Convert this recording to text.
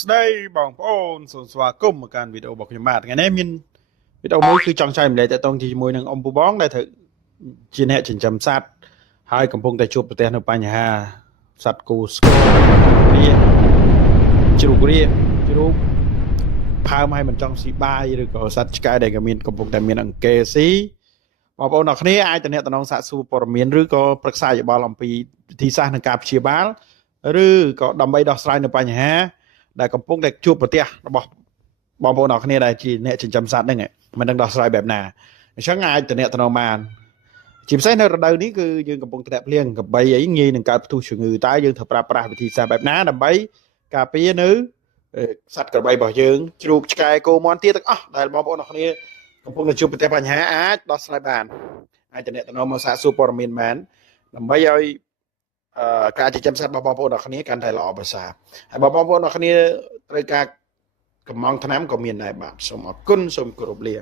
ស្ដីបងប្អូនសូមស្វាគមន៍មកកាន់វីដេអូរបស់ខ្ញុំបាទថ្ងៃនេះមានវីដេអូមួយគឺចង់ចែកម្លែកតទៅជាមួយនឹងអ៊ំពូបងដែលត្រូវជាអ្នកចិញ្ចឹមសត្វហើយកំពុងតែជួបប្រទះនៅបញ្ហាសត្វគោស្គរវាជ្រូករាជ្រូកផើមឲ្យមិនចង់ស៊ីបាយឬក៏សត្វឆ្កែដែលកំពុងតែមានអង្គេស៊ីបងប្អូនអ្នកគ្នាអាចតំណងសាកសួរព័ត៌មានឬក៏ប្រឹក្សាយោបល់អំពីវិធីសាស្ត្រនៃការព្យាបាលឬក៏ដើម្បីដោះស្រាយនៅបញ្ហាដែលកំពុងតែជួបប្រទះរបស់បងប្អូនអ្នកគ្នាដែលជាអ្នកចិញ្ចឹមសត្វហ្នឹងមិនដឹងដោះស្រាយបែបណាអញ្ចឹងអាចតំណងបានជាពិសេសនៅរដូវនេះគឺយើងកំពុងធ្លាក់ភ្លៀងកបីអីងាយនឹងកើតផ្ទុះជំងឺតើយើងត្រូវប្រើប្រាស់វិធីសាស្ត្របែបណាដើម្បីការពារនៅសត្វក្របីរបស់យើងជ្រូកឆ្កែគោមាន់ទាទាំងអស់ដែលបងប្អូនអ្នកគ្នាកំពុងតែជួបប្រទះបញ្ហាអាចដោះស្រាយបានអាចតំណងមកសាកសួរព័ត៌មានបានដើម្បីឲ្យការចិញ្ចឹមសត្វរបស់បងប្អូនអ្នកគ្នាកាន់តែល្អប្រសើរហើយបងប្អូនអ្នកគ្នាត្រូវការកំងថ្នាំក៏មានដែរបាទសូមអរគុណសូមគោរពលា